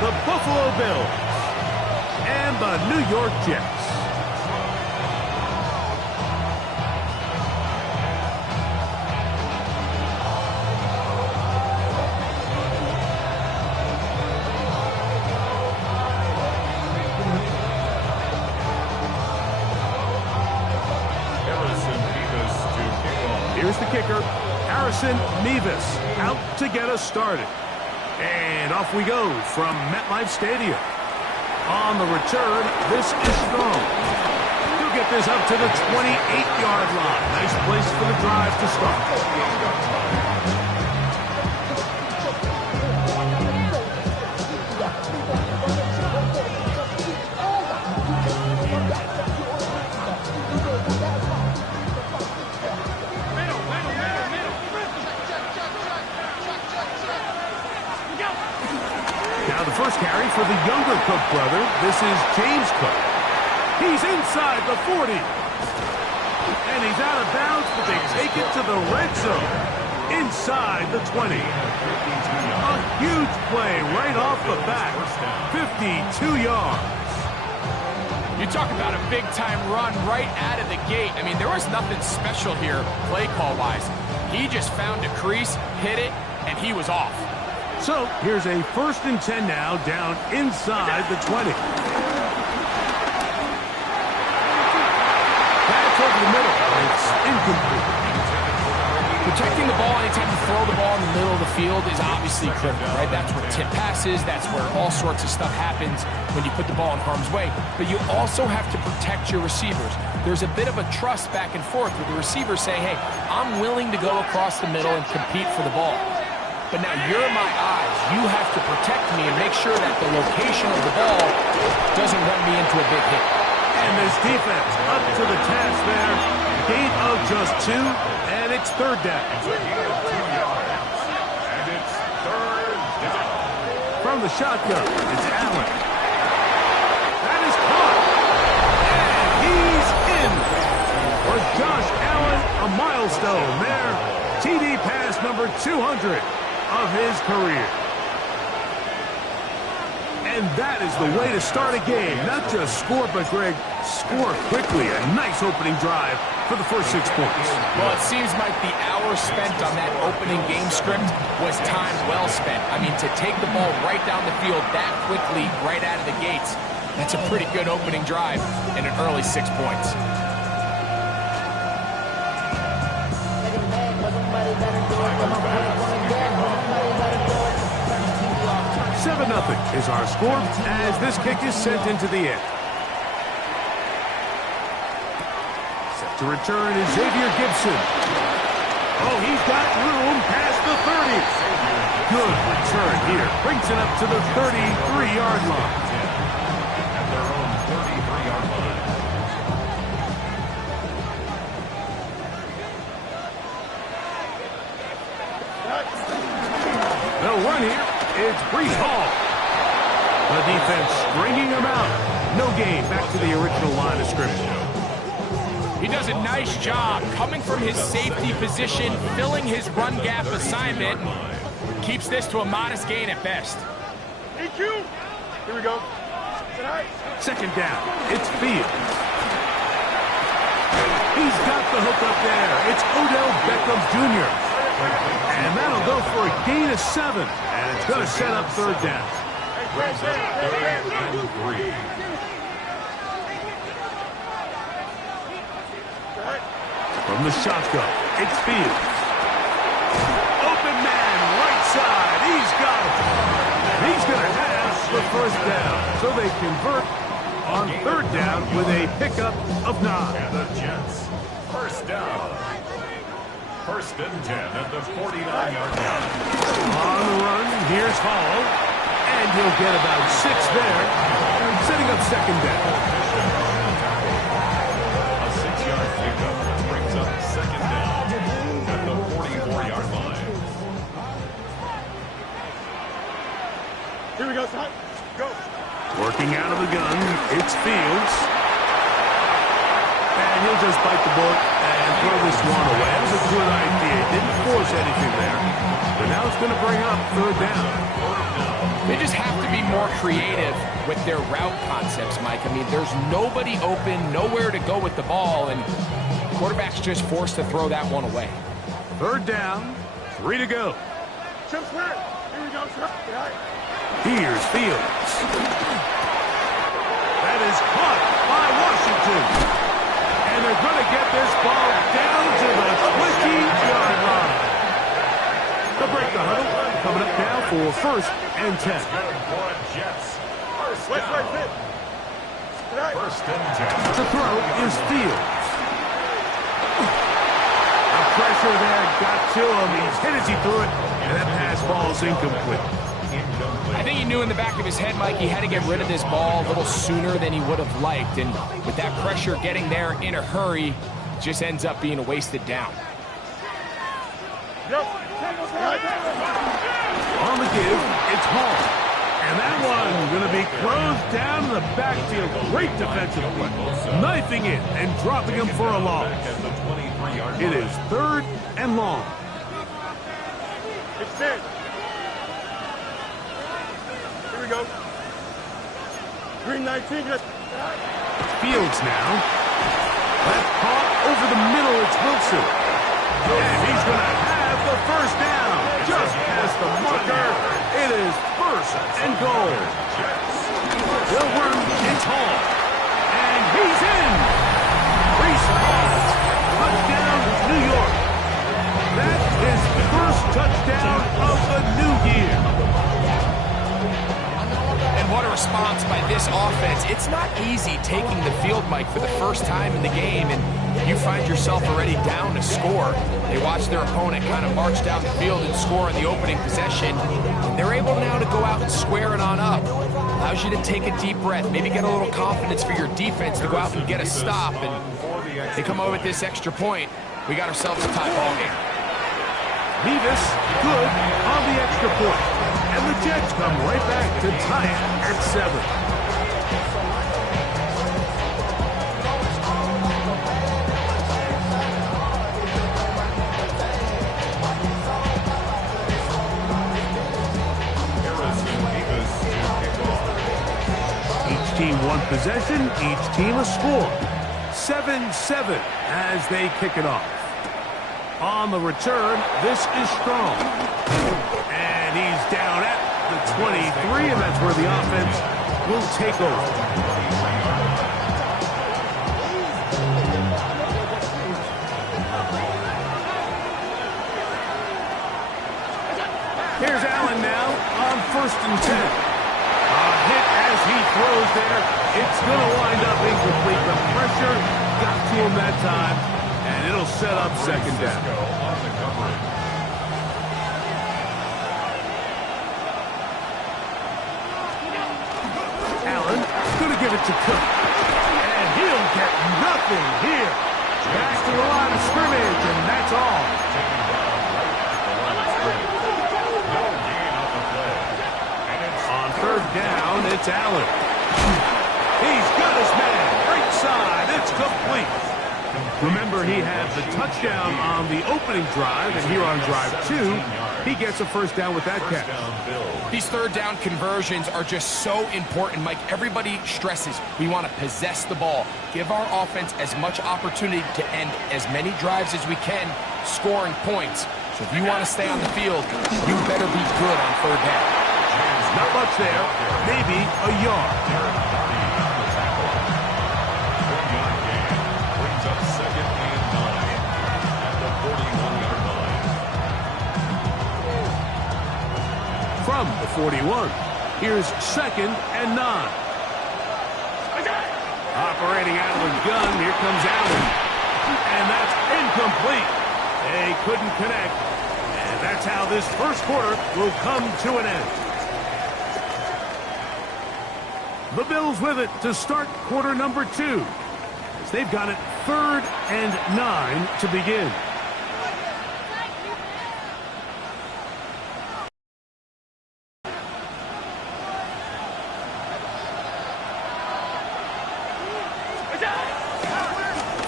the Buffalo Bills and the New York Jets. Here's the kicker, Harrison Mevis, out to get us started. And off we go from MetLife Stadium. On the return, this is strong. He'll get this up to the 28-yard line. Nice place for the drive to start. Now the first carry for the younger Cook brother. This is James Cook. He's inside the 40. And he's out of bounds, but they take it to the red zone. Inside the 20. A huge play right off the bat. 52 yards. You talk about a big-time run right out of the gate. I mean, there was nothing special here play call-wise. He just found a crease, hit it, and he was off. So here's a 1st and 10 now, down inside the 20. That's over the middle. It's incomplete. Protecting the ball anytime you throw the ball in the middle of the field is obviously critical, right? That's where tip passes, that's where all sorts of stuff happens when you put the ball in harm's way. But you also have to protect your receivers. There's a bit of a trust back and forth with the receivers saying, hey, I'm willing to go across the middle and compete for the ball. But now you're my eyes. You have to protect me and make sure that the location of the ball doesn't run me into a big hit. And this defense up to the task there. Gain of just 2, and it's 3rd down. And it's 3rd down. From the shotgun, it's Allen. That is caught. And he's in. For Josh Allen, a milestone there. TD pass number 200 of his career. And that is the way to start a game. Not just score, but, Greg, score quickly. A nice opening drive for the first 6 points. Well, it seems like the hour spent on that opening game script was time well spent. I mean, to take the ball right down the field that quickly, right out of the gates, that's a pretty good opening drive and an early 6 points. 7-0 is our score as this kick is sent into the air. Set to return is Xavier Gibson. Oh, he's got room past the 30. Good return here. Brings it up to the 33-yard line. At their own 33-yard line. They'll run here. It's Breece Hall. The defense stringing him out. No gain. Back to the original line of scrimmage. He does a nice job coming from his safety position, filling his run gap assignment. Keeps this to a modest gain at best. EQ. Here we go. 2nd down. It's Fields. He's got the hook up there. It's Odell Beckham Jr. And that'll go for a gain of 7. And it's going to set up 3rd down. Brings up 3rd and 3. From the shotgun, it's Fields. Open man, right side. He's got it. He's going to have the 1st down. So they convert on 3rd down with a pickup of 9. And the Jets, 1st down. 1st and 10 at the 49-yard line. On the run, here's Hall. And he'll get about 6 there. Setting up 2nd down. A 6-yard pickup brings up 2nd down at the 44-yard line. Here we go, son. Go. Working out of the gun, it's Fields. And he'll just bite the bullet and throw this one away. That was a good idea. Didn't force anything there. But now it's going to bring up 3rd down. They just have to be more creative with their route concepts, Mike. I mean, there's nobody open, nowhere to go with the ball, and the quarterback's just forced to throw that one away. Third down, 3 to go. Here we go, sir. Here's Fields. That is caught by Washington. And they're going to get this ball down to the 20-yard line. They'll break the huddle. Coming up now for 1st and 10. First and 10. The throw is Fields. The pressure there got to him. He's hit as he threw it, and that pass ball is incomplete. I think he knew in the back of his head, Mike, he had to get rid of this ball a little sooner than he would have liked. And with that pressure getting there in a hurry, just ends up being a wasted down. On the give, it's Hall. And that one going to be closed down in the backfield. Great defensive play. Knifing it and dropping him for a loss. It is 3rd and long. It's 10. Here we go. Green 19. Fields now. Left caught over the middle. It's Wilson. And he's going to have the first down. Just past the marker. It is 1st and goal. They'll run. It's Hall. And he's in. Reese Hall. Touchdown, New York. That is the first touchdown of the new year. And what a response by this offense. It's not easy taking the field, Mike, for the first time in the game, and you find yourself already down to score. They watch their opponent kind of march down the field and score in the opening possession. And they're able now to go out and square it on up. Allows you to take a deep breath, maybe get a little confidence for your defense to go out and get a stop. And they come over with this extra point. We got ourselves a tie ball game. Nevis good on the extra point. And the Jets come right back to tie it at 7. Each team one possession, each team a score. 7-7 as they kick it off. On the return, this is Strong. And he's down at the 23, and that's where the offense will take over. Here's Allen now on 1st and 10. A hit as he throws there. It's going to wind up incomplete. The pressure got to him that time, and it'll set up 2nd down. Allen going to give it to Cook. And he'll get nothing here. Back to the line of scrimmage, and that's all. On 3rd down, it's Allen. He's got his man. Right side. It's complete. Remember, he had the touchdown on the opening drive, and here on drive 2, he gets a 1st down with that catch. These 3rd down conversions are just so important, Mike. Everybody stresses we want to possess the ball, give our offense as much opportunity to end as many drives as we can, scoring points. So if you want to stay on the field, you better be good on 3rd down. Not much there, maybe a yard. From the 41, here's 2nd and 9. Operating out of the gun, here comes Allen. And that's incomplete. They couldn't connect. And that's how this 1st quarter will come to an end. The Bills with it to start quarter number 2. As they've got it 3rd and 9 to begin.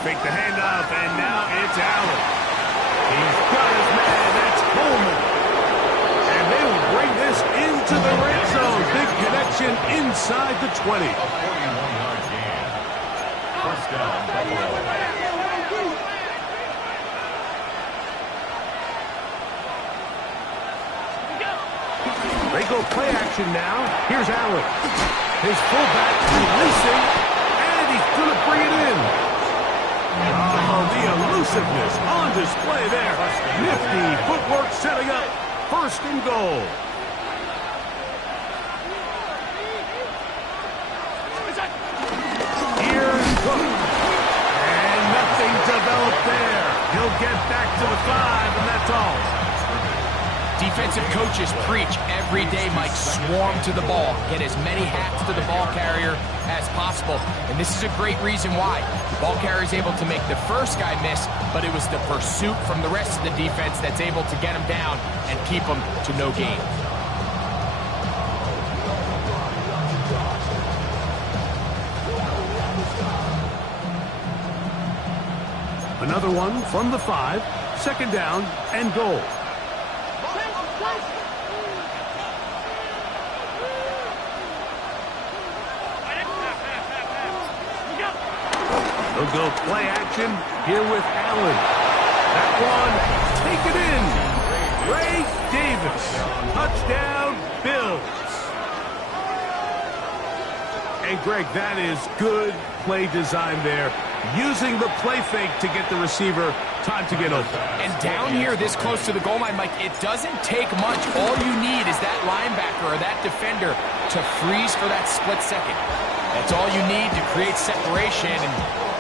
Make the handoff, and now it's Allen. He's got his man. That's Coleman. And they will bring this into the red zone. action inside the 20. A 41-yard gain. First down, Buffalo. They go play action now. Here's Allen. His fullback releasing, and he's going to bring it in. Oh, the elusiveness on display there. Nifty footwork setting up first and goal. Here's Cook. And nothing developed there. He'll get back to the 5, and that's all. Defensive coaches preach every day, Mike, swarm to the ball. Get as many hats to the ball carrier as possible. And this is a great reason why. The ball carrier is able to make the first guy miss, but it was the pursuit from the rest of the defense that's able to get him down and keep him to no gain. Another one from the 5, second down and goal. They'll go play action here with Allen. That one, take it in. Ray Davis. Touchdown, Bills. And, Greg, that is good play design there. Using the play fake to get the receiver time to get open. And down here this close to the goal line, Mike, it doesn't take much. All you need is that linebacker or that defender to freeze for that split second. That's all you need to create separation, and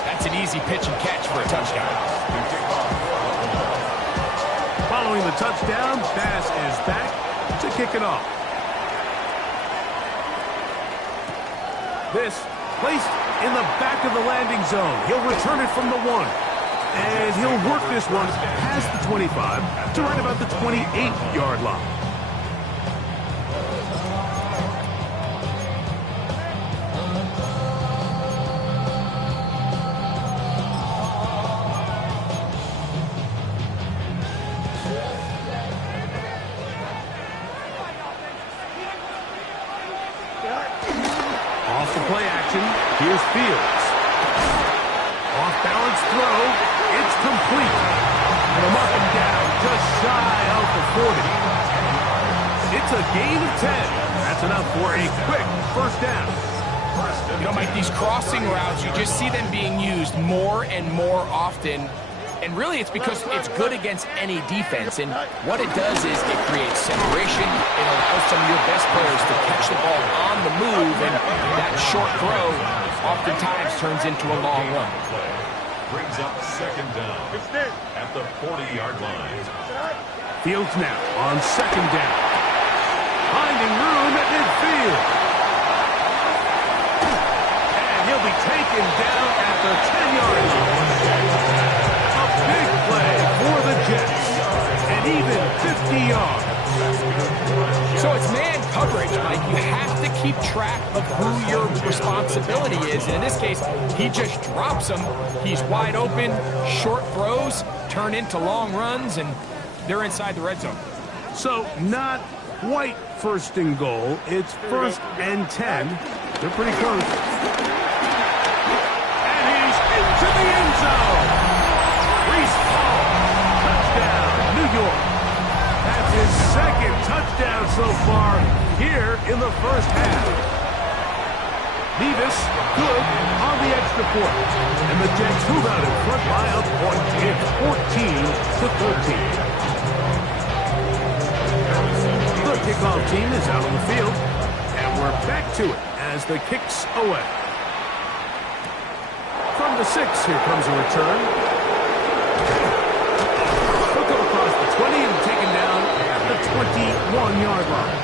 that's an easy pitch and catch for a touchdown. Following the touchdown, Bass is back to kick it off. This placed in the back of the landing zone. He'll return it from the 1. And he'll work this one past the 25 to right about the 28-yard line. Off the play action, here's Fields. Off-balance throw, it's complete. And a mark him down just shy of the 40. It's a gain of 10. That's enough for a quick first down. You know, Mike, these crossing routes, you just see them being used more and more often. And really, it's because it's good against any defense. And what it does is it creates separation. It allows some of your best players to catch the ball on the move. And that short throw oftentimes turns into a long run. Brings up second down at the 40-yard line. Fields now on second down. Finding room at midfield. And he'll be taken down at the 10-yard line. A big play for the Jets. And even 50 yards. So it's man coverage, Mike. You have to keep track of who your responsibility is. And in this case, he just drops him. He's wide open. Short throws turn into long runs, and they're inside the red zone. So not quite first and goal. It's first and 10. They're pretty close. And he's into the end zone. Reese Hall. Touchdown, New York. That's his second touchdown so far here in the first half. Nevis good on the extra point. And the Jets move out in front by a point. It's 14-13. The kickoff team is out on the field. And we're back to it as the kick's away. From the 6, here comes a return. He'll go across the 20 and taken down at the 21-yard line.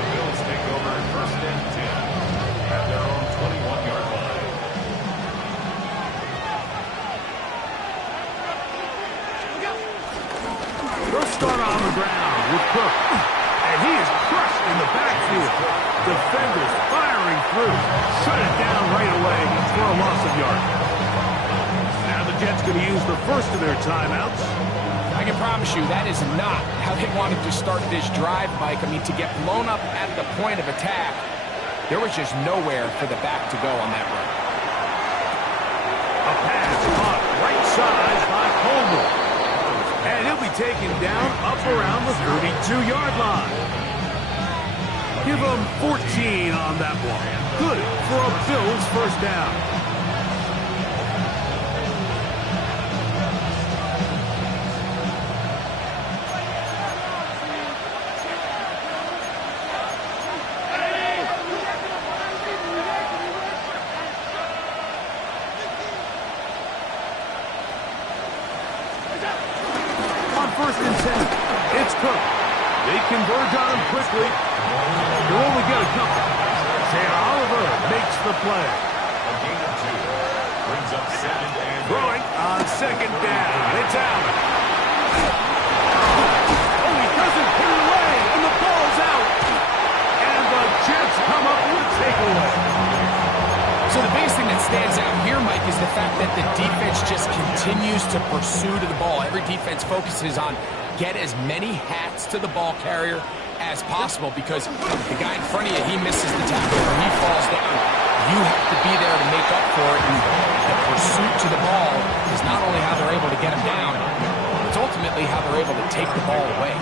The Bills take over first and 10 at their own 21-yard line. They'll start on the ground with Cook. And he is crushed in the backfield. Defenders firing through. Shut it down right away for a loss of yard. Now the Jets going to use the first of their timeouts. I can promise you that is not how they wanted to start this drive, Mike. I mean, to get blown up at the point of attack, There was just nowhere for the back to go on that run. A pass caught right side by Coleman. And he'll be taken down up around the 32-yard line. Give him 14 on that one. Good for a Bills first down. First and 10. It's Cook. They converge on him quickly. They'll only get a couple. St. Oliver makes the play. A gain of 2. Brings up second and Throwing on second down. It's Allen. Oh, he doesn't put it away, and the ball's out. And the Jets come up with a takeaway. So the biggest thing that stands out here, Mike, is the fact that the defense just continues to pursue to the ball. Every defense focuses on get as many hats to the ball carrier as possible because the guy in front of you, he misses the tackle or he falls down. You have to be there to make up for it. And the pursuit to the ball is not only how they're able to get him down, it's ultimately how they're able to take the ball away.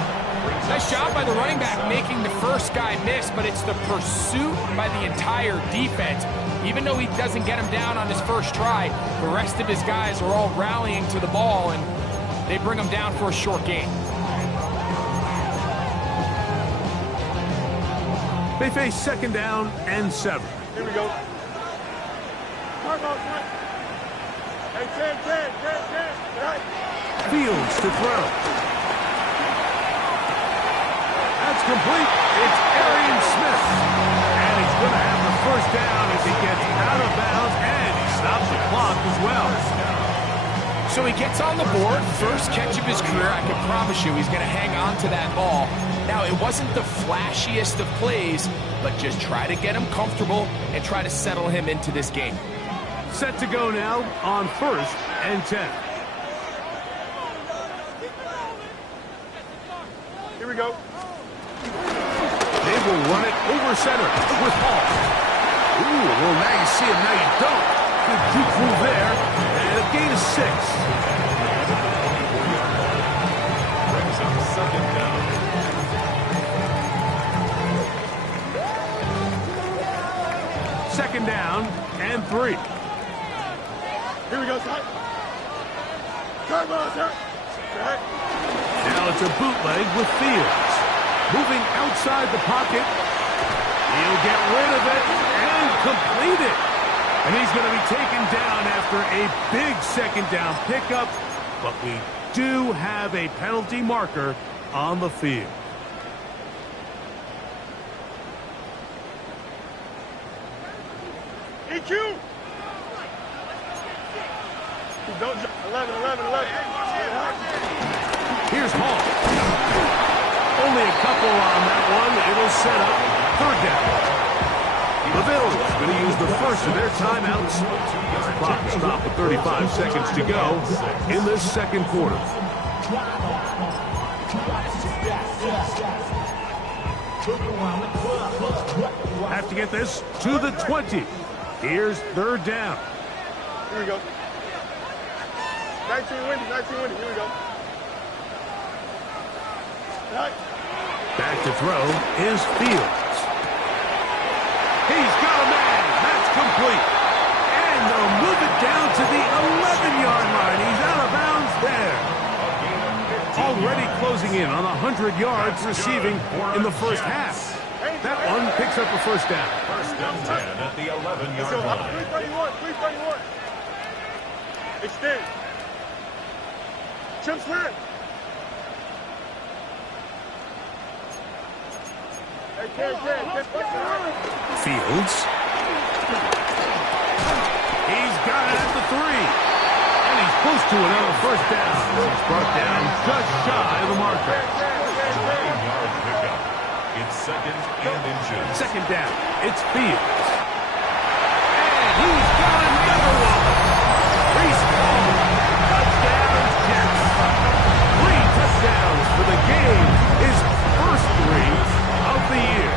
Nice job by the running back making the first guy miss, but it's the pursuit by the entire defense. Even though he doesn't get him down on his first try, the rest of his guys are all rallying to the ball, and they bring him down for a short gain. They face second down and 7. Here we go. Hey, 10. Fields to throw. That's complete. It's Arian Smith. And he's going to have the first down as he gets out of bounds, and he stops the clock as well. So he gets on the board, first catch of his career. I can promise you he's going to hang on to that ball. Now, it wasn't the flashiest of plays, but just try to get him comfortable and try to settle him into this game. Set to go now on first and 10. Here we go. They will run it over center with Hall. Ooh, well, now you see him, now you don't. Good juke move there, and a gain of 6. brings up second down. Second down and 3. Here we go, sir. Turn on, sir. Now it's a bootleg with Fields. Moving outside the pocket. He'll get rid of it and complete it. And he's going to be taken down after a big second down pickup. But we do have a penalty marker on the field. EQ. Don't 11. Here's Hall. Only a couple on that one. It'll set up third down. The Bills going to use the first of their timeouts. Clock will stop with 35 seconds to go in this second quarter. Have to get this to the 20. Here's third down. Here we go. 19 windy. Here we go. Right. Back to throw is Fields. He's got a man. That's complete. And they'll move it down to the 11-yard line. He's out of bounds there. Already closing in on 100 yards receiving in the first half. That one picks up a first down. First and 10 at the 11-yard line. 331. Extend. Chip slant. Fields. He's got it at the 3. And he's close to another first down. He's brought down just shy of the marker. 9-yard pickup. It's second and inches. Second down. It's Fields. And he's got another one. Reese Hall. Touchdown, Jets. 3 touchdowns for the game. His first 3 of the year.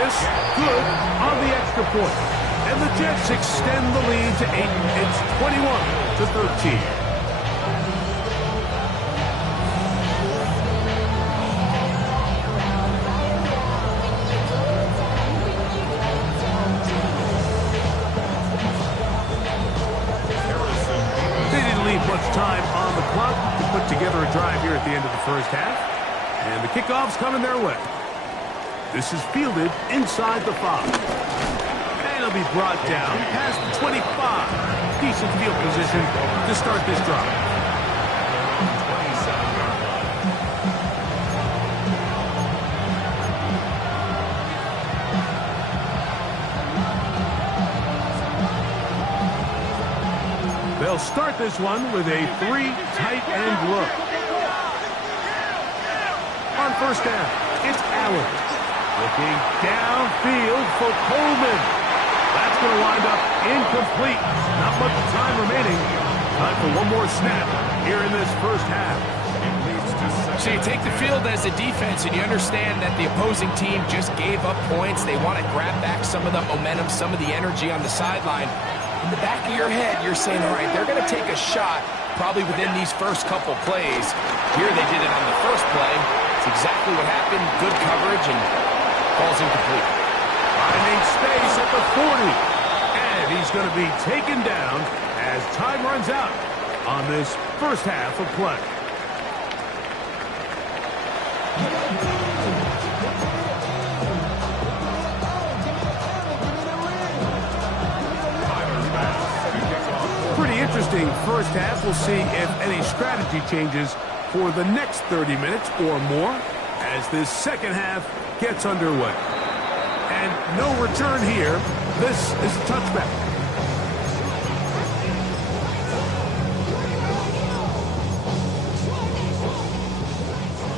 this. Good on the extra point. And the Jets extend the lead to 8. It's 21-13. Much time on the clock to put together a drive here at the end of the first half. And the kickoff's coming their way. This is fielded inside the 5. And it'll be brought down past the 25. Decent field position to start this drive. They'll start this one with a 3 tight end look. On first down, it's Allen. Looking downfield for Coleman. That's going to wind up incomplete. Not much time remaining. Time for one more snap here in this first half. So you take the field as a defense and you understand that the opposing team just gave up points. They want to grab back some of the momentum, some of the energy on the sideline. In the back of your head, you're saying, all right, they're going to take a shot probably within these first couple plays. Here they did it on the first play. It's exactly what happened. Good coverage and ball's incomplete. Finding space at the 40. And he's going to be taken down as time runs out on this first half of play. Interesting first half. We'll see if any strategy changes for the next 30 minutes or more as this second half gets underway. And no return here. This is a touchback.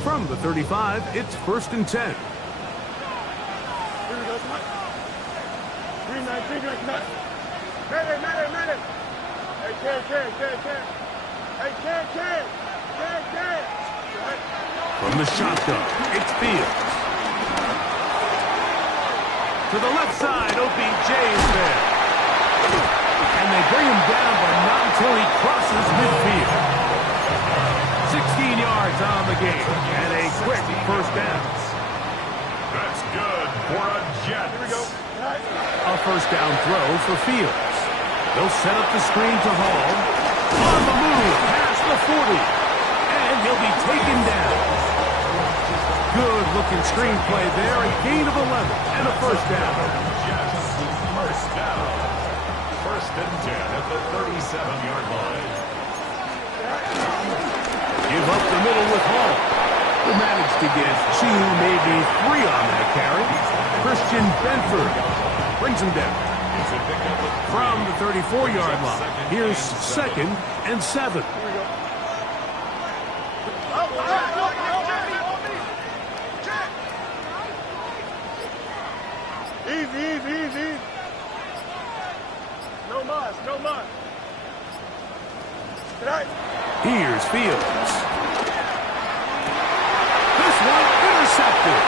From the 35, it's 1st and 10. Here we go. Green light. Madden. Hey, Ken. Hey, Ken. From the shotgun, it's Fields. To the left side, OBJ is there. And they bring him down, but not until he crosses midfield. 16 yards on the game, and a quick first down. That's good for a Jet. Here we go. A first down throw for Fields. They'll set up the screen to Hall. On the move, past the 40. And he'll be taken down. Good-looking screenplay there. A gain of 11 and a first down. Jets, first down. 1st and 10 at the 37-yard line. Give up the middle with Hall. Will manage to get 2, maybe 3 on that carry. Christian Benford brings him down. From the 34-yard line, here's 2nd and 7. Easy. No muss. Here's Fields. This one intercepted.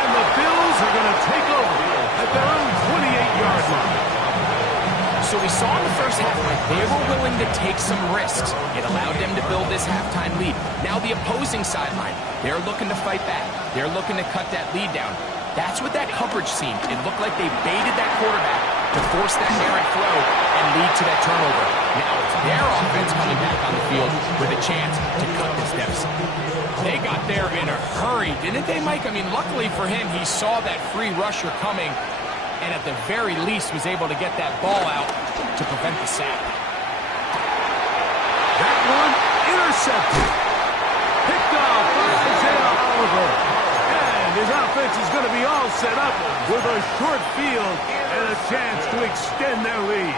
And the Bills are going to take over at their own 28-yard line. So we saw in the first half, they were willing to take some risks. It allowed them to build this halftime lead. Now the opposing sideline, they're looking to fight back. They're looking to cut that lead down. That's what that coverage seemed. It looked like they baited that quarterback to force that errant throw and lead to that turnover. Now it's their offense coming back on the field with a chance to cut this deficit. They got there in a hurry, didn't they, Mike? I mean, luckily for him, he saw that free rusher coming and at the very least was able to get that ball out to prevent the sack. That one intercepted. Picked off by Isaiah Oliver. And his offense is going to be all set up with a short field and a chance to extend their lead.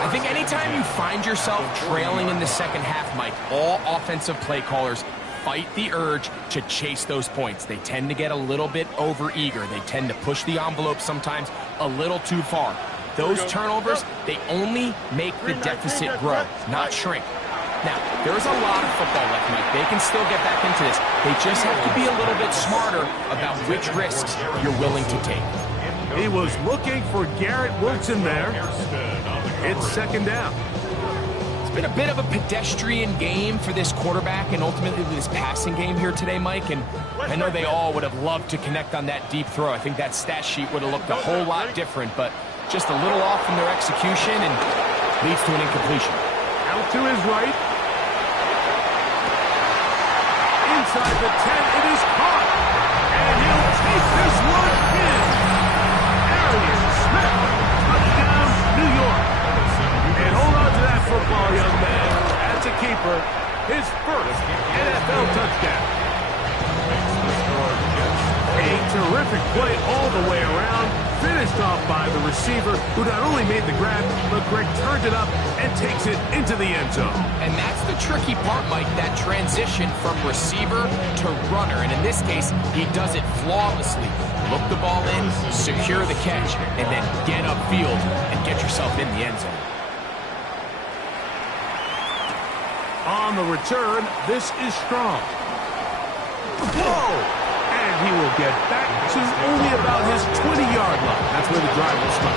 I think anytime you find yourself trailing in the second half, Mike, all offensive play callers fight the urge to chase those points. They tend to get a little bit overeager. They tend to push the envelope sometimes a little too far. Those turnovers, they only make the deficit grow, not shrink. Now, there's a lot of football left, Mike. They can still get back into this. They just have to be a little bit smarter about which risks you're willing to take. He was looking for Garrett Wilson there. It's second down. It's been a bit of a pedestrian game for this quarterback and ultimately this passing game here today, Mike. And I know they all would have loved to connect on that deep throw. I think that stat sheet would have looked a whole lot different, but just a little off in their execution and leads to an incompletion. Out to his right. Inside the 10, it is caught. And he'll take this one in. Arian Smith, touchdown, New York. And hold on to that football, young man. That's a keeper. His first NFL touchdown. A terrific play all the way around. Finished off by the receiver, who not only made the grab, but Greg turned it up and takes it into the end zone. And that's the tricky part, Mike, that transition from receiver to runner. And in this case, he does it flawlessly. Look the ball in, secure the catch, and then get upfield and get yourself in the end zone. On the return, this is Strong. Whoa! And he will get back to only about his 20-yard line. That's where the drive will stop.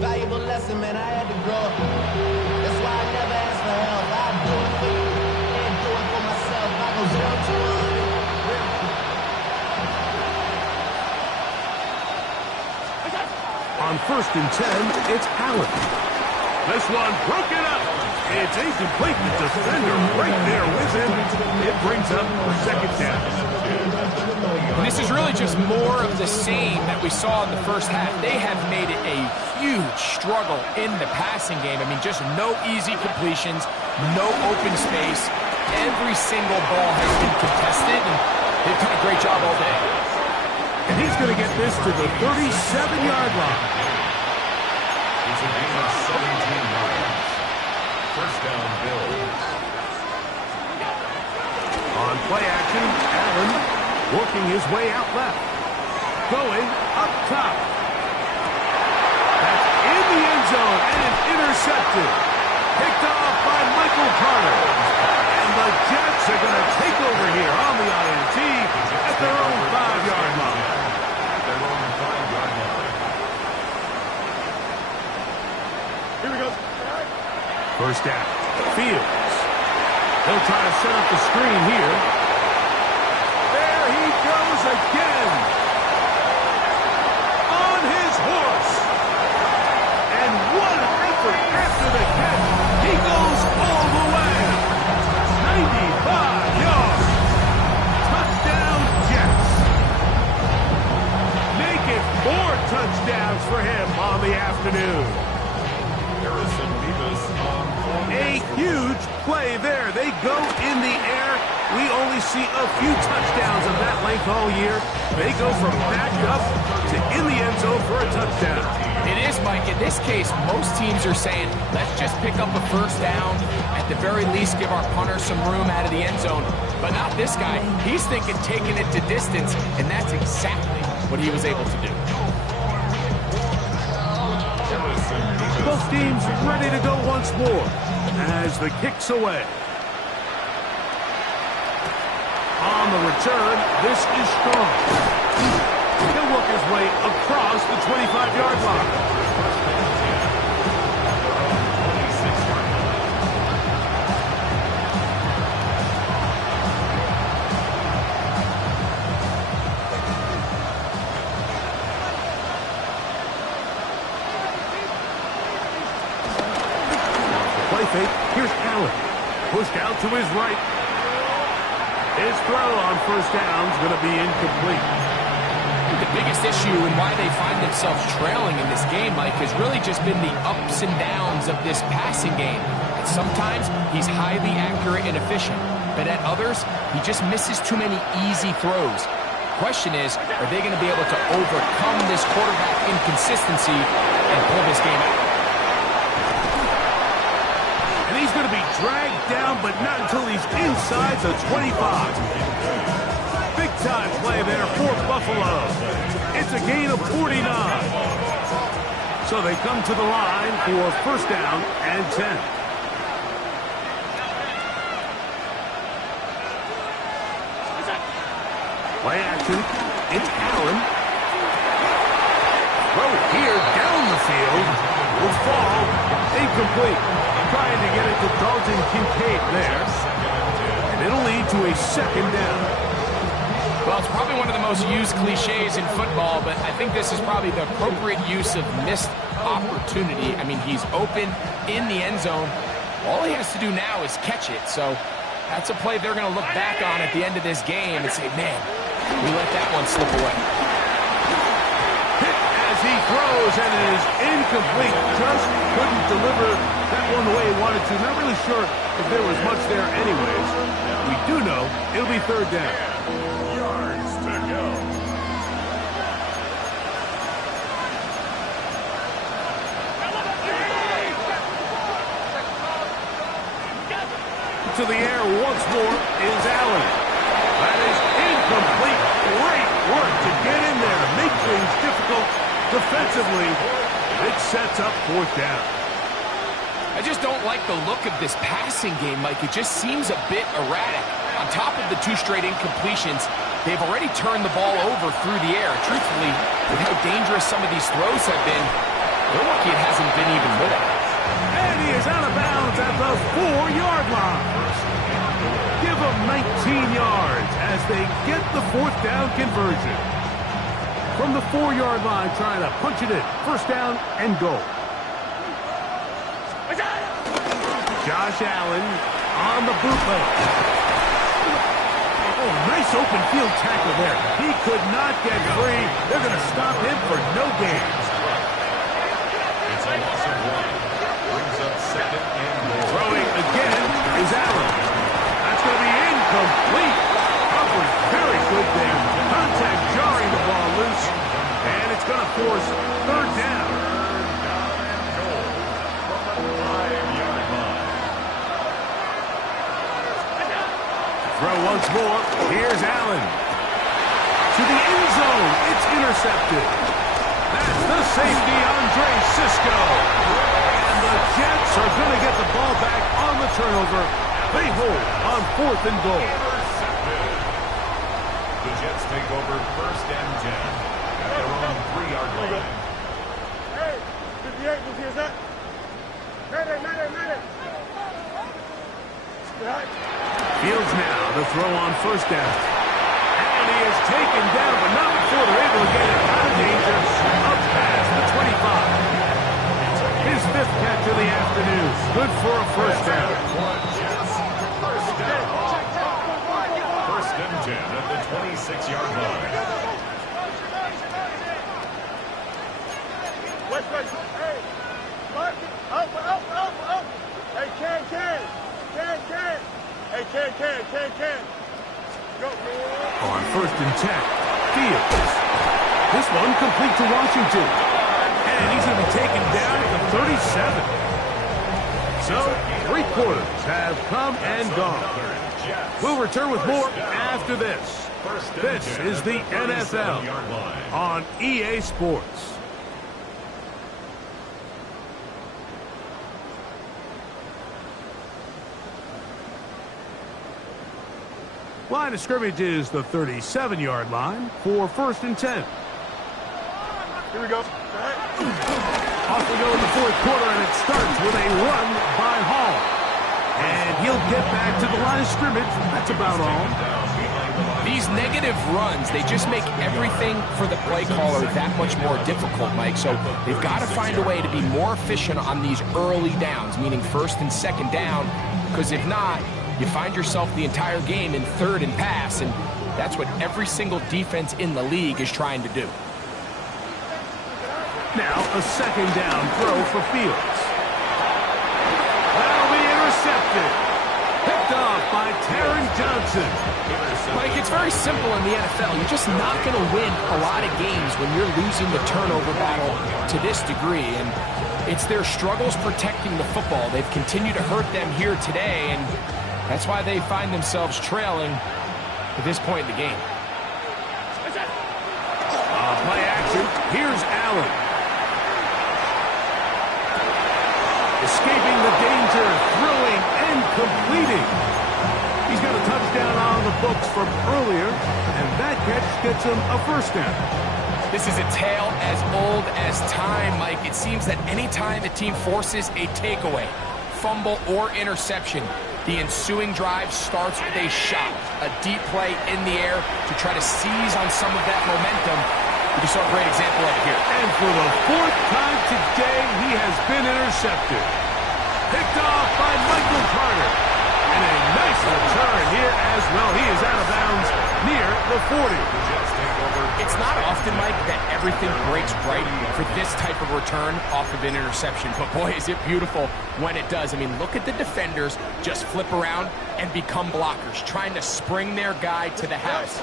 Valuable lesson, man. I had to grow. That's why I never ask for help. I do it for you and do it for myself. I go 0 to 1. On 1st and 10, it's Allen. This one broken up. It's incomplete. The defender right there with him. It brings up second down. And this is really just more of the same that we saw in the first half. They have made it a huge struggle in the passing game. I mean, just no easy completions, no open space. Every single ball has been contested, and they've done a great job all day. And he's going to get this to the 37-yard line. He's a gain of 17 yards. First down, Bills. On play action, Allen working his way out left. Going up top. That's in the end zone and intercepted. Picked off by Michael Carter. And the Jets are going to take over here on the INT at their own 5-yard line. Their own 5-yard line. Here we go. First down. Fields. He'll try to set up the screen here. There he goes again. On his horse. And what an effort after the catch. He goes all the way. 95 yards. Touchdown, Jets. Make it 4 touchdowns for him on the afternoon. Harrison Beavis on A huge play there. They go in the air. We only see a few touchdowns of that length all year. They go from back up to in the end zone for a touchdown. It is, Mike. In this case, most teams are saying, let's just pick up a first down. At the very least, give our punter some room out of the end zone. But not this guy. He's thinking taking it to distance, and that's exactly what he was able to do. Both teams ready to go once more as the kick's away. On the return, this is Strong. He'll work his way across the 25-yard line. Play fake. Here's Allen. Pushed out to his right. His throw on first down is going to be incomplete. The biggest issue and why they find themselves trailing in this game, Mike, has really just been the ups and downs of this passing game. And sometimes he's highly accurate and efficient, but at others, he just misses too many easy throws. Question is, are they going to be able to overcome this quarterback inconsistency and pull this game out? And he's going to be dragged down, but not until he's inside the 25. Big Big-time play there for Buffalo. It's a gain of 49. So they come to the line for first down and 10. Play action. It's Allen. Throw here down the field. Will fall. Incomplete. Trying to get it to Dalton Kincaid there. And it'll lead to a second down. Well, it's probably one of the most used cliches in football, but I think this is probably the appropriate use of missed opportunity. I mean, he's open in the end zone. All he has to do now is catch it. So that's a play they're going to look back on at the end of this game and say, man, we let that one slip away. Hit as he throws and it is incomplete. Just couldn't deliver that one the way he wanted to. Not really sure if there was much there anyways. We do know it'll be third down. Yards to go. To the air once more is Allen. That is incomplete. Great work to get in there. Make things difficult defensively. It sets up fourth down. I just don't like the look of this passing game, Mike. It just seems a bit erratic. On top of the 2 straight incompletions, they've already turned the ball over through the air. Truthfully, with how dangerous some of these throws have been, they're lucky it hasn't been even with it. And he is out of bounds at the 4-yard line. Give them 19 yards as they get the fourth down conversion. From the 4-yard line, trying to punch it in. First down and goal. Josh Allen on the bootleg. Oh, nice open field tackle there. He could not get free. They're going to stop him for no gain. It's a loss of 1. Brings up second and goal. Throwing again is Allen. That's going to be incomplete. Covered very good there. Contact jarring the ball loose. And it's going to force third down. Throw once more. Here's Allen. To the end zone. It's intercepted. That's the safety, Andre Cisco. And the Jets are going to get the ball back on the turnover. They hold on fourth and goal. The Jets take over first and 10 at their own 3-yard line. Hey, 58, who's here, that? Medic. Fields now to throw on first down. And he is taken down, but not before they're able to get it out of danger. Up past the 25. His 5th catch of the afternoon. Good for a first down. First and 10 at the 26-yard line. Wait. Hey, Mark, up. Hey, Ken. Hey, Ken. Go, man. On first and 10, Fields. This one complete to Washington. And he's going to be taken down at the 37. So, 3 quarters have come and gone. We'll return with more after this. This is the NFL on EA Sports. Line of scrimmage is the 37-yard line for first and 10. Here we go. Off we go in the 4th quarter, and it starts with a run by Hall. And he'll get back to the line of scrimmage. That's about all. These negative runs, they just make everything for the play caller that much more difficult, Mike. So they've got to find a way to be more efficient on these early downs, meaning first and second down, because if not, you find yourself the entire game in third and pass, and that's what every single defense in the league is trying to do. Now a second down throw for Fields. That'll be intercepted. Picked off by Taron Johnson. Mike, it's very simple in the NFL. You're just not going to win a lot of games when you're losing the turnover battle to this degree, and it's their struggles protecting the football. They've continued to hurt them here today, and that's why they find themselves trailing at this point in the game. Here's Allen. Escaping the danger, throwing and completing. He's got a touchdown on the books from earlier, and that catch gets him a first down. This is a tale as old as time, Mike. It seems that any time a team forces a takeaway, fumble, or interception, the ensuing drive starts with a shot, a deep play in the air to try to seize on some of that momentum. We saw a great example of it here. And for the fourth time today, he has been intercepted. Picked off by Michael Carter. And a nice return here as well. He is out of bounds near the 40. It's not often, Mike, that everything breaks right for this type of return off of an interception. But boy, is it beautiful when it does. I mean, look at the defenders just flip around and become blockers, trying to spring their guy to the house.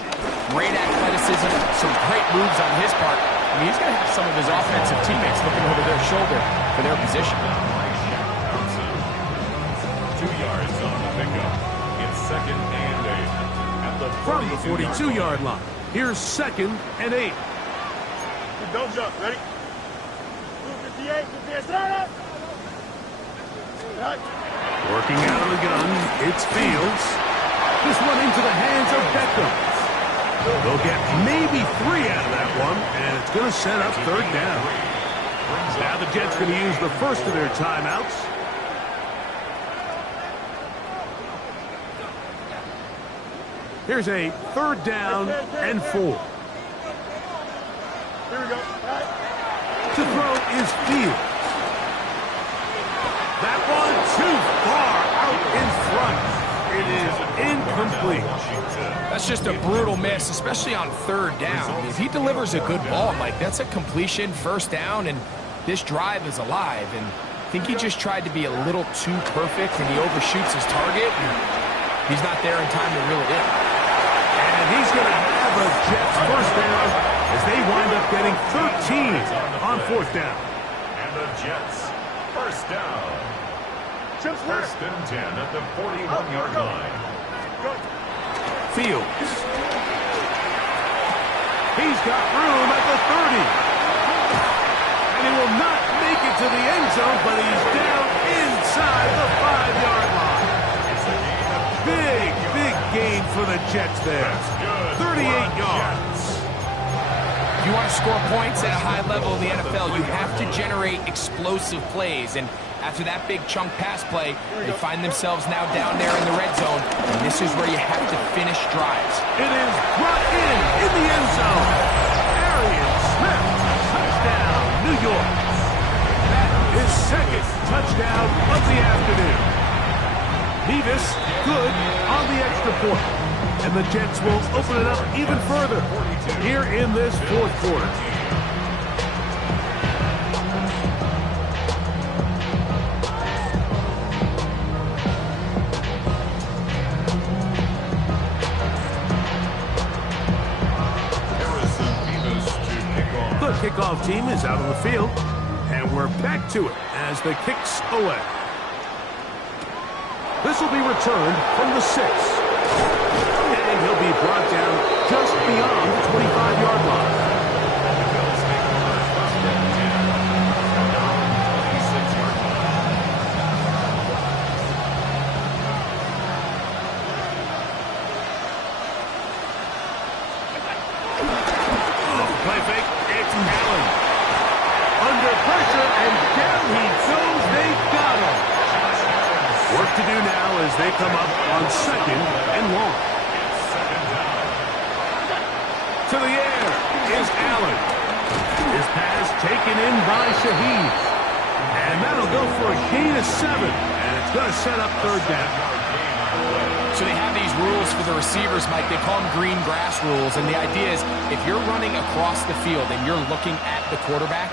Great athleticism, some great moves on his part. I mean, he's going to have some of his offensive teammates looking over their shoulder for their position. 2 yards on the pickup. It's 2nd and 8. At the from the 42-yard line. Here's 2nd and 8. Don't jump. Ready? 58, 58, start up. Working out of the gun, it's Fields. This one into the hands of Beckham. They'll get maybe 3 out of that one, and it's going to set up 3rd down. Now the Jets going to use the first of their timeouts. Here's a 3rd down and 4. Here we go. To throw is Fields. That one too far out in front. It is incomplete. That's just a brutal miss, especially on 3rd down. If he delivers a good ball, Mike, that's a completion, 1st down, and this drive is alive. And I think he just tried to be a little too perfect, and he overshoots his target. He's not there in time to reel it in. And he's going to have a Jets 1st down as they wind up getting 13 on 4th down. And the Jets 1st down. 1st and 10 at the 41-yard line. Fields. He's got room at the 30. And he will not make it to the end zone, but he's down inside the 5-yard line. Big gain for the Jets there. 38 yards. If you want to score points at a high level in the NFL, you have to generate explosive plays. And after that big chunk pass play, they find themselves now down there in the red zone. And this is where you have to finish drives. It is brought in the end zone. Arian Smith, touchdown, New York. That is 2nd touchdown of the afternoon. Nevis good on the extra point. And the Jets will open it up even further here in this 4th quarter. The kickoff team is out on the field, and we're back to it as the kick's away. This will be returned from the 6. And he'll be brought down just beyond the 25-yard line. Play fake, it's Allen. Under pressure, and down he goes. They got him. Work to do now as they come up on 2nd and long. To the air is Allen. His pass taken in by Shaheed. And that'll go for a gain of 7. And it's going to set up 3rd down. So they have these rules for the receivers, Mike. They call them green grass rules. And the idea is if you're running across the field and you're looking at the quarterback,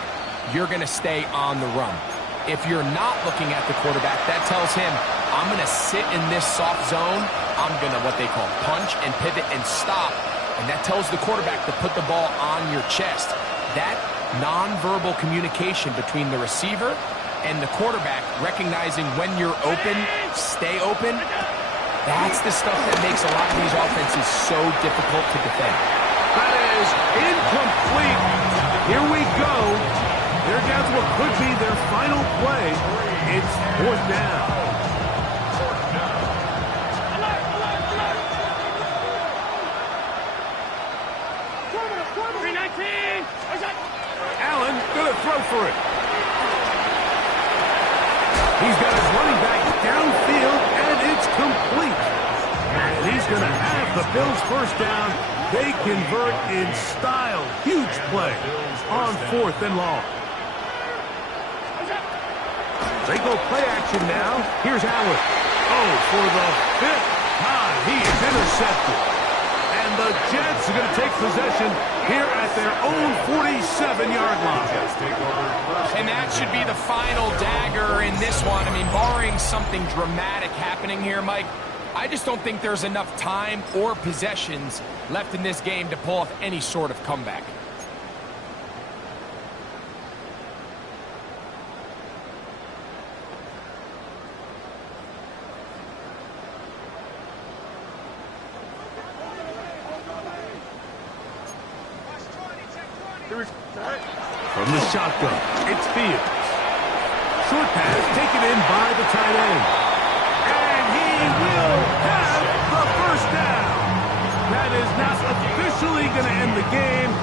you're going to stay on the run. If you're not looking at the quarterback, that tells him, I'm going to sit in this soft zone. I'm going to what they call punch and pivot and stop. And that tells the quarterback to put the ball on your chest. That nonverbal communication between the receiver and the quarterback, recognizing when you're open, stay open, that's the stuff that makes a lot of these offenses so difficult to defend. That is incomplete. Here we with what could be their final play. It's fourth down. Allen gonna throw for it. He's got his running back downfield, and it's complete. And he's going to have the Bills first down. They convert in style. Huge play on 4th and long. They go play action now. Here's Allen. Oh, for the 5th time, he is intercepted. And the Jets are going to take possession here at their own 47-yard line. And that should be the final dagger in this one. I mean, barring something dramatic happening here, Mike, I just don't think there's enough time or possessions left in this game to pull off any sort of comeback. From the shotgun, it's Fields. Short pass taken in by the tight end. And he will have the first down. That is not officially going to end the game,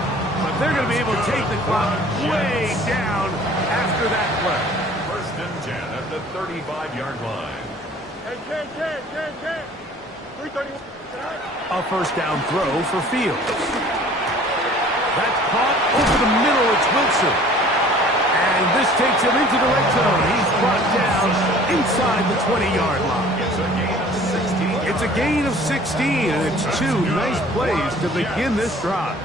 but they're going to be able to take the clock way down after that play. 1st and 10 at the 35-yard line. A first down throw for Fields. That's caught over the middle. It's Wilson. And this takes him into the red zone. He's brought down inside the 20-yard line. It's a gain of 16, and it's 2 nice plays to begin this drive.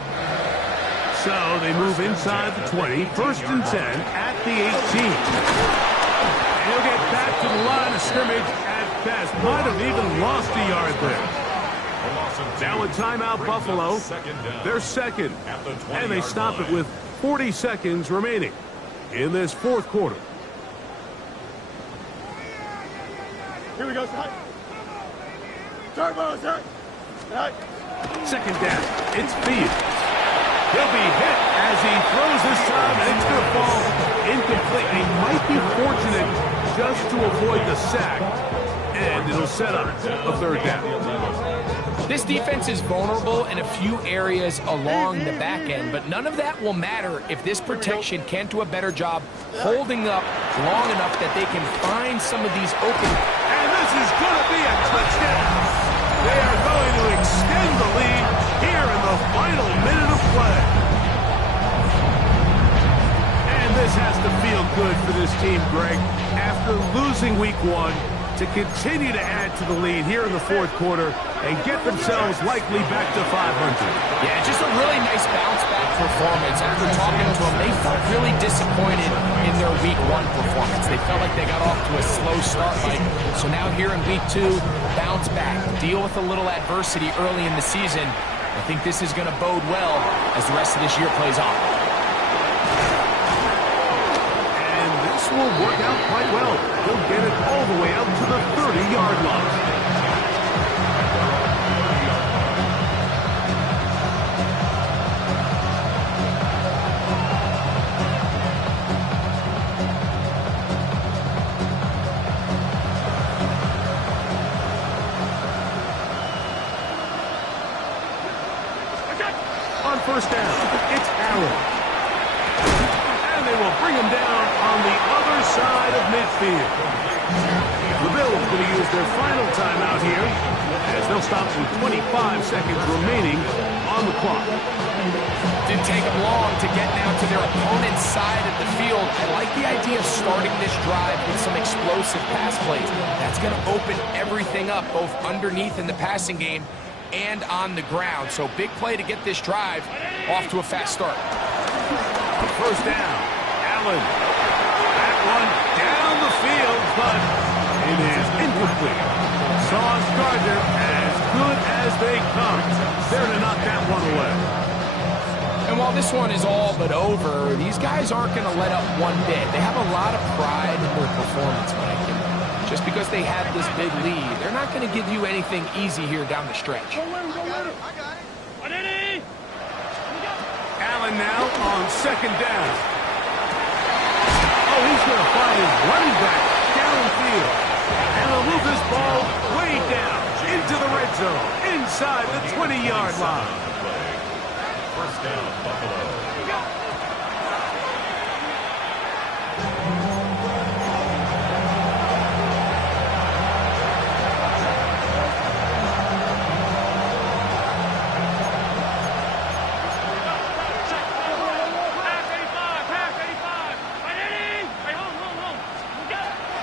So they move inside the 20, 1st and 10 at the 18. And he'll get back to the line of scrimmage at best. Might have even lost a yard there. Now a timeout, Buffalo. They're second, and they stop it with 40 seconds remaining in this 4th quarter. Here we go, Scott. Turbo, sir. Second down, it's Fields. He'll be hit as he throws this time, and it's going to fall incomplete. He might be fortunate just to avoid the sack, and it'll set up a 3rd down. This defense is vulnerable in a few areas along the back end, but none of that will matter if this protection can't do a better job holding up long enough that they can find some of these open. And this is going to be a touchdown. They are going to extend the lead here in the final minute of play. And this has to feel good for this team, Greg, after losing week 1. To continue to add to the lead here in the 4th quarter and get themselves likely back to 500. Yeah, just a really nice bounce-back performance. After talking to them, they felt really disappointed in their Week 1 performance. They felt like they got off to a slow start, Mike. So now here in Week 2, bounce back, deal with a little adversity early in the season. I think this is going to bode well as the rest of this year plays on. Will work out quite well. He'll get it all the way out to the 30-yard line. On 1st down, it's Allen. And they will bring him down on the other side of midfield. The Bills going to use their final timeout here as they'll stop with 25 seconds remaining on the clock. Didn't take them long to get now to their opponent's side of the field. I like the idea of starting this drive with some explosive pass plays. That's going to open everything up, both underneath in the passing game and on the ground. So big play to get this drive off to a fast start. First down, Allen. That one down the field, but it is incomplete. Sauce Gardner as good as they come. There to knock that one away. And while this one is all but over, these guys aren't going to let up one bit. They have a lot of pride in their performance, Mike. And just because they have this big lead, they're not going to give you anything easy here down the stretch. Allen now on 2nd down. he's going to find his running back downfield. And they'll move this ball way down into the red zone, inside the 20-yard line. First down, Buffalo.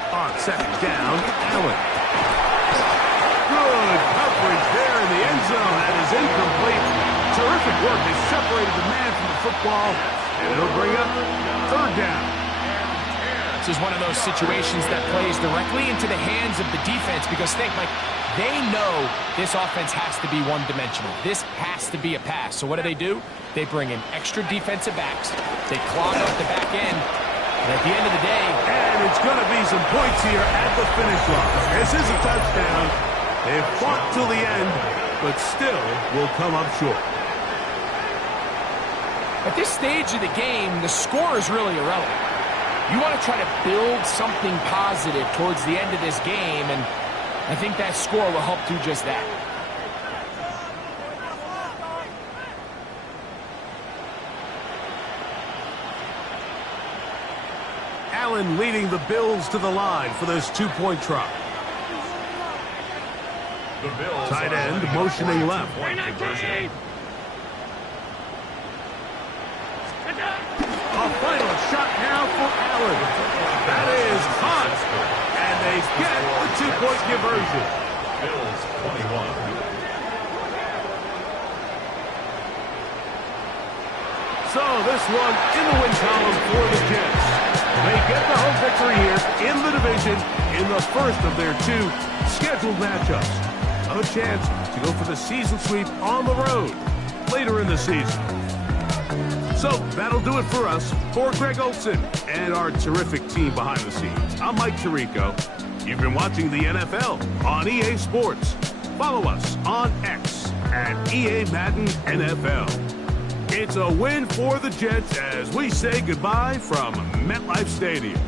On second down, Allen. Good coverage there in the end zone. That is incomplete. Terrific work. They separated the man from the football, and it'll bring up third down. This is one of those situations that plays directly into the hands of the defense because they know this offense has to be one-dimensional. This has to be a pass. So what do? They bring in extra defensive backs. They clog up the back end. And at the end of the day, and it's going to be some points here at the finish line. This is a touchdown. They fought till the end, but still will come up short. at this stage of the game, the score is really irrelevant. You want to try to build something positive towards the end of this game, and I think that score will help do just that. Allen leading the Bills to the line for this two-point try. Tight end motioning left. A final shot now for Allen. That is hot. And they get the two-point conversion. Bills 21. So this one in the win column for the Jets. They get the home victory here in the division in the first of their two scheduled matchups. A chance to go for the season sweep on the road later in the season. So that'll do it for us. For Greg Olson and our terrific team behind the scenes, I'm Mike Tirico. You've been watching the NFL on EA Sports. Follow us on X at EA Madden NFL. It's a win for the Jets as we say goodbye from MetLife Stadium.